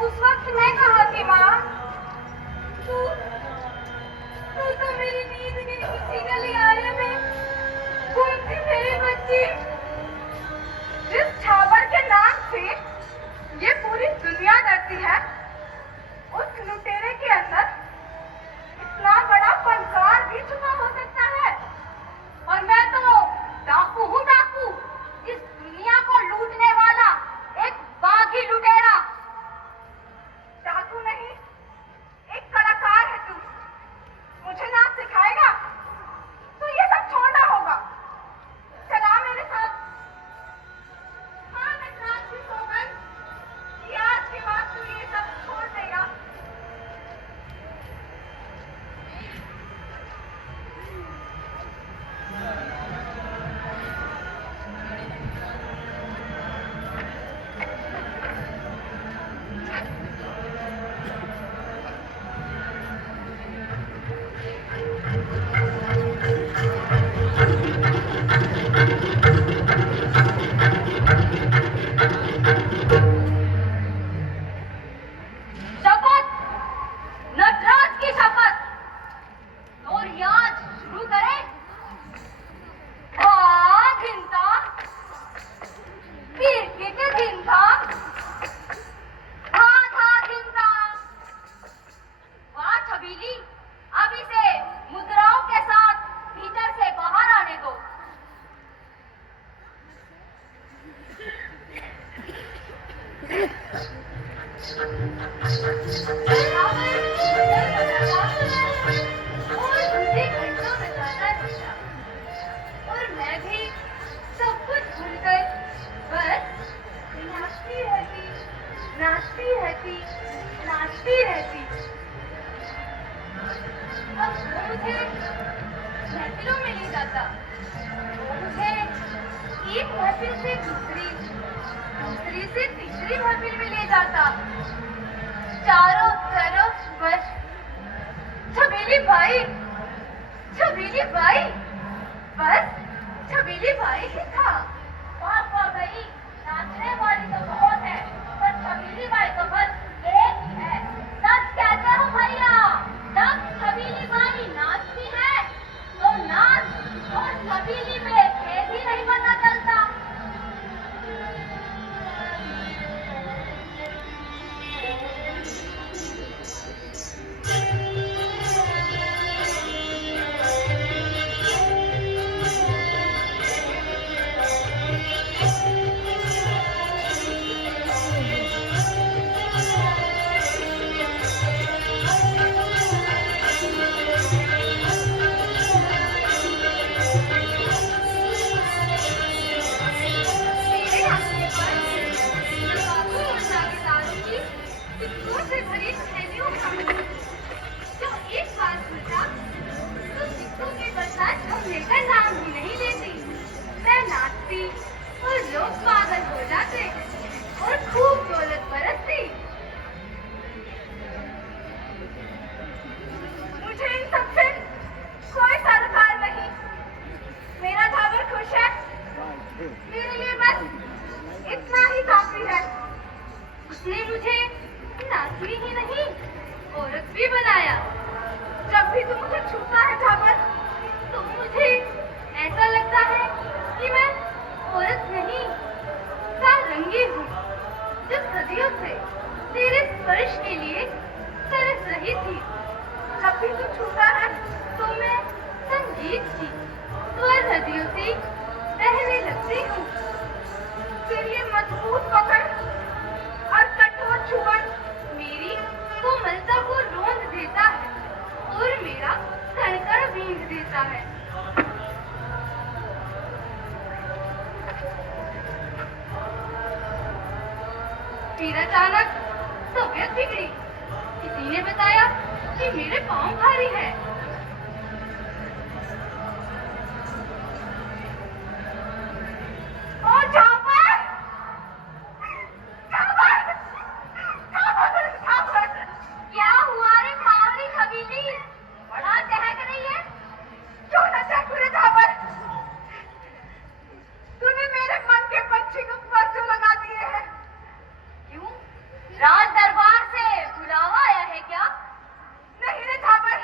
उस वक्त मैं कहाँ थी माँ? भाई, छबीली भाई, बस छबीली भाई ही था। बात हो गई, नाचने वाली तो बहुत है, पर छबीली बाई तो बस एक ही है। सच कहते हो भैया, जब छबीली बाई नाचती है तो नाच और छबीली में भेद ही नहीं पता चलता। मेरे हाथों पर तंबाकू और जागीरदारों की सिक्कों से भरी थैलियों का जो एक बार सोचा तो सिक्कों के बरसात झूमने का नाम ही नहीं लेती। मैं नाचती और लोग पागल हो जाते और खूब दौलत बरसती। मुझे इन सबसे कोई सरोकार नहीं। मेरा ठाकुर खुश है, मेरे लिए बस इतना ही काफी है। उसने मुझे नाचनी ही नहीं, औरत भी बनाया। जब भी तू मुझे छूता है ठाकुर, तो मुझे ऐसा लगता है कि मैं औरत नहीं, सारंगी हूँ, जो सदियों से तेरे स्पर्श के लिए तरस रही थी। जब भी तू छूता है, तो मैं संगीत की स्वर नदियों से बहने लगती हूँ। तेरी ये मजबूत पकड़ और कठोर छुअन मेरी कोमलता को रोंद देता है और मेरा धड़कन भीग देता है। फिर अचानक तबीयत बिगड़ी। किसी ने बताया कि मेरे पाँव भारी है। ओ ठाकुर! ठाकुर! ठाकुर! क्या हुआ रे पावली छबीली, बड़ा चहक रही है। क्यों न चहकू रे ठाकुर? तूने मेरे मन के पंछी को पर जो लगा दिए हैं। क्यों, राज दरबार से बुलावा आया है क्या? नहीं रे ठाकुर,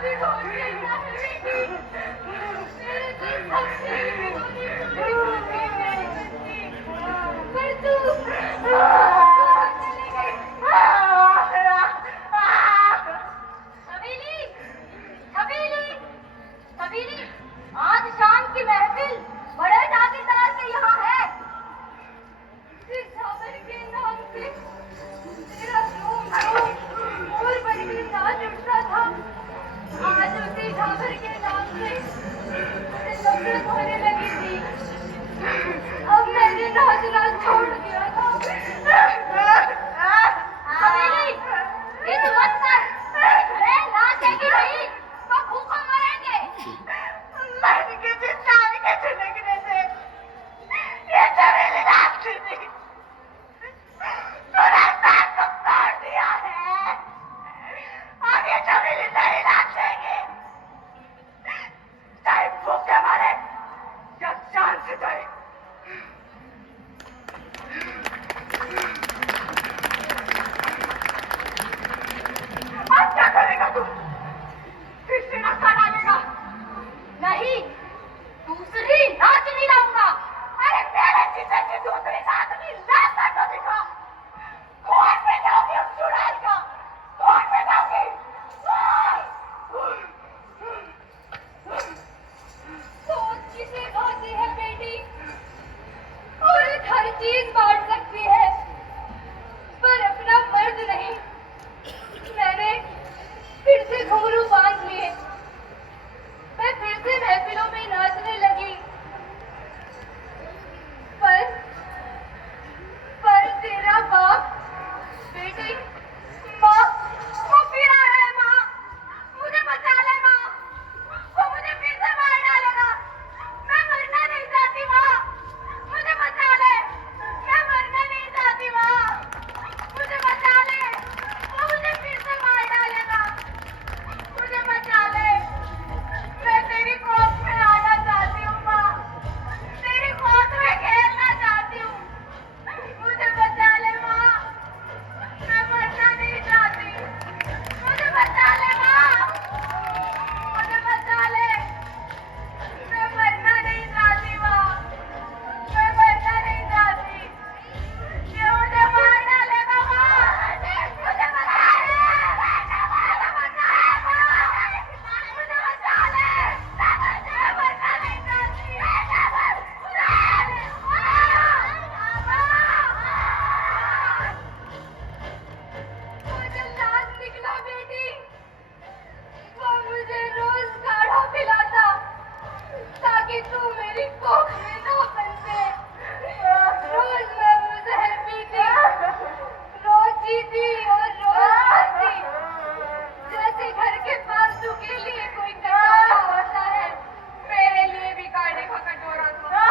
भी ढोल खेलता है बेटी। मेरे दिल सबसे रोनी रोनी रोती है बच्ची। पर तू चली गई। हवेली, हवेली, हवेली, आज शाम की महफिल बड़े जागीरदार के यहाँ है। इस झावर के नाम से तेरा रोम रोम और बन के नाच उठता था। आज उसी झावर के नाम से मुझे नफरत होने लगी थी। अब मैंने नाचना छोड़ दिया था। हवेली, जिद मत कर। मैं नाचेगी नहीं तो भूखा मरेंगे। मर के जिंदाई के झुलकने से ये जमीन नाचती थी। तूने साथ को तोड़ दिया है। अब ये जमीन नहीं नाचेगी। चाहे भूखे मरे या जान से जाए। अब क्या करेगा तू? फिर से नशा डालेगा? नहीं, दूसरी नाचनी लाऊंगा। अरे मेरे जीते की दूसरी नाचनी ला कर तो दिखा। कौन पे जाओगी उस चुड़ैल का? कौन पे जाओगी? सोच किसे खाती है बेटी? औरत हर चीज बांट सकती है पर अपना मर्द नहीं। मैंने फिर से घुंघरू बांध लिए। मैं फिर से महफिलों में नाचने लगी। पर तेरा बाप, बेटी, माँ, वो फिर आ रहा है। माँ, मुझे बचा ले। माँ, वो मुझे फिर से मार डालेगा। मैं मरना नहीं चाहती। माँ, मुझे बचा ले। मैं मरना नहीं चाहती। माँ, मुझे बचा ले। वो मुझे फिर से मार डालेगा। मुझे बचा ले। मैं तेरी कोख में आना चाहती हूँ। माँ, तेरी कोख में खेलना चाहती हूँ। मुझे बचा ले। माँ, मैं मरना नहीं चाहती। मुझे बचा ले। माँ, मुझे बचा ले। मैं मरना नहीं चाहती। माँ, मैं मरना नहीं चाहती। ये मुझे मार डालेगा। माँ, मुझे बचा ले। मुझे बचा ले। माँ, मुझे बचा ले। मैं मरना नहीं चाहती। मुझे लाज निकला बेटी। वो मुझे रोज काढ़ा पिलाता ताकि तू मेरी कोख में ना फंसे। रोज मैं वो जहर पीती, रोज जीती और रोज मरती। जैसे घर के फालतू के लिए कोई कटोरा होता है, मेरे लिए भी काढ़े का कटोरा था।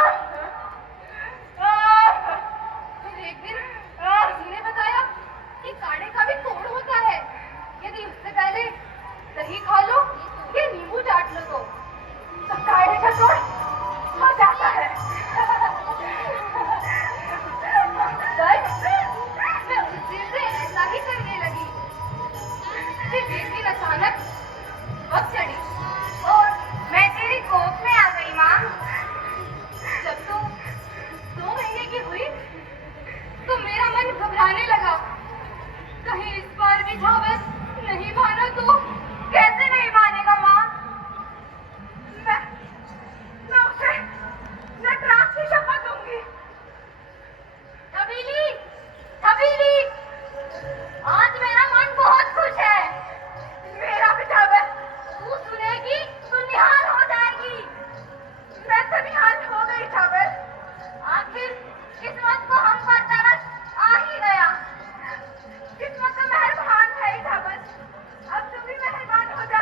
फिर एक दिन किसी ने बताया कि काढ़े का भी तोड़ होता है। यदि उससे पहले दही खा लो या नींबू चाट लो तो काढ़े का तोड़ हो जाता है। बस मैं उस दिन से ऐसा ही करने लगी। फिर एक दिन अचानक वक्त चढ़ी और मैं तेरी कोख में आ गई। माँ, जब तू 2 महीने की हुई तो मेरा मन घबराने लगा। कहीं इस बार भी झावर नहीं माना तो? कैसे नहीं मानेगा? माँ, मैं उसे नटराज की शपथ दूंगी। हवेली, हवेली, आज मेरा मन बहुत खुश है। मेरा भी झावर। तू सुनेगी तो निहाल हो जाएगी। मैं तो निहाल हो गई झावर। आखिर किस्मत को हम पर तरस आ ही गया। किस्मत तो मेहरबान है ही झावर। अब तू भी मेहरबान हो जा।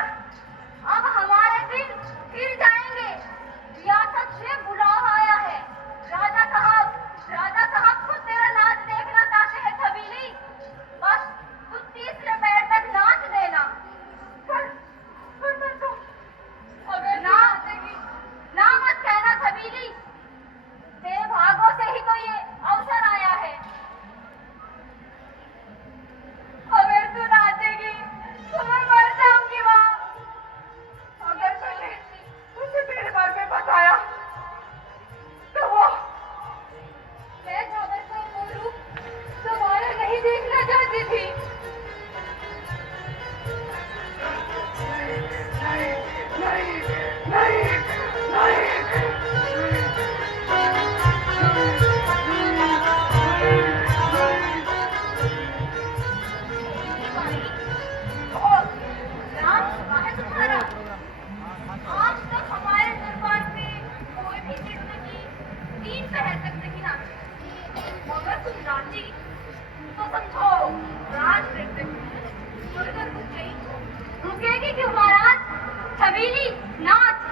छबीली नाच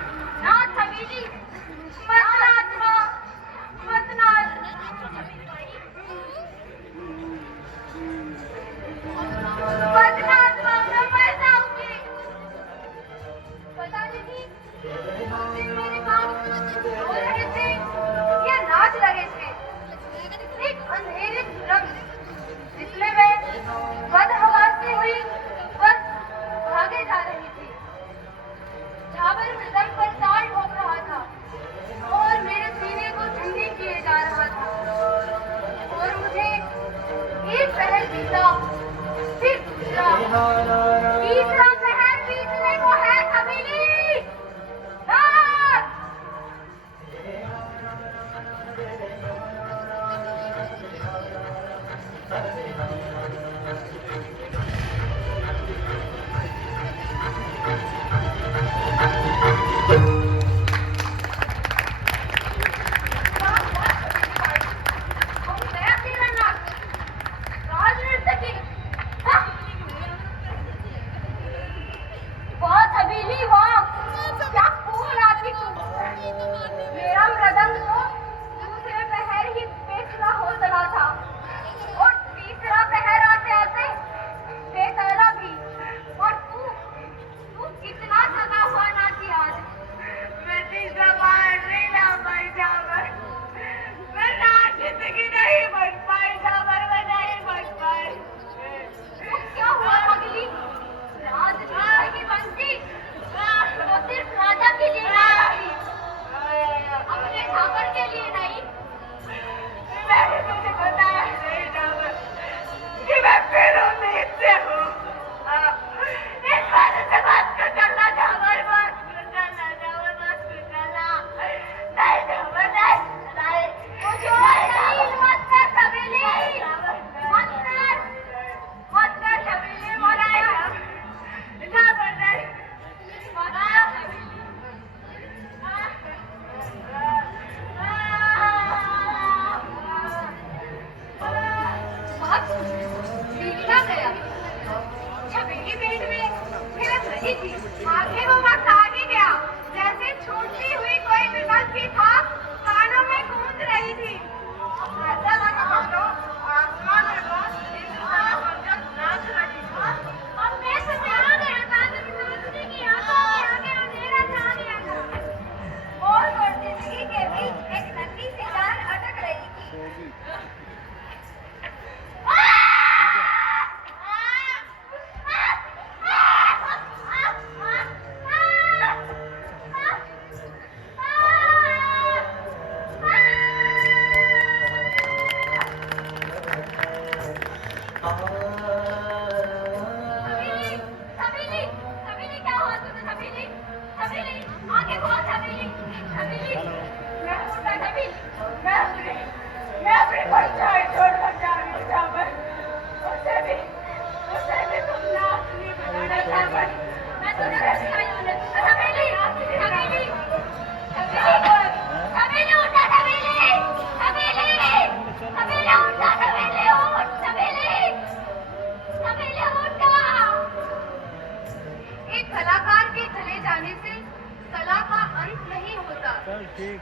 नाच छबीली मत नाच माँ मत नाच मत नाच माँ मैं मर जाऊंगी पता नहीं उस दिन मेरे पास रो रहे थे या नाच रहे थे एक अंधेरे सुरंग जिसमें मैं बदहवासी हुई बस भागे जा रही थी झाबर मृदंग पर ताल ठोक रहा था और मेरे सीने को ठंडी किए जा रहा था और मुझे एक पहर बीता फिर दूसरा तीसरा पहर बीतने को है छबीली नाच आगे वो वक्त आगे गया जैसे छूटती हुई कोई विकल्प की थाप कानों में गूंज रही थी ऐसा लगा मानो आसमान में बहुत इंद्रजाल बनकर नाच रही थी अब मैं सन्यारा गया कानून नाचने की आंखों के आगे अंधेरा छा गया था और जिंदगी के बीच एक नन्ही सी जान अटक रही थी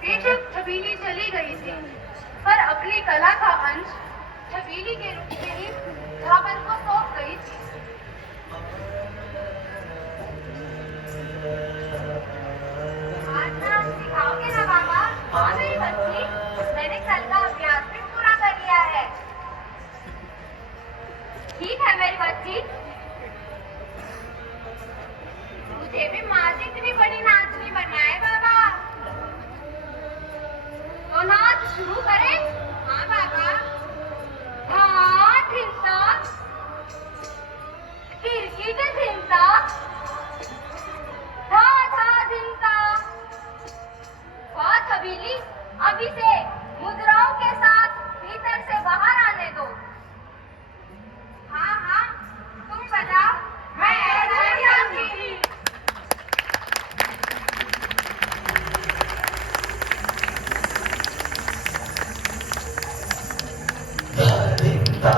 बेशक छबीली चली गई थी पर अपनी कला का अंश छबीली के रूप में ही झाबर को सौंप गई थी आज नाच सिखाओगे ना बाबा? हाँ मेरी बच्ची, मैंने कल का अभ्यास भी पूरा कर लिया है। ठीक है मेरी बच्ची, मुझे भी माँ से इतनी बड़ी नाचनी बनाए बाबा। तो नाच शुरू करें? हाँ बाबा। हाँ धिनता, खिड़की के धिनता, था धिनता। वाह छबीली, अभी से मुद्राओं के साथ भीतर से बाहर आने दो। हाँ हाँ, तुम बजाओ, मैं ऐसे ही आऊंगी। Ta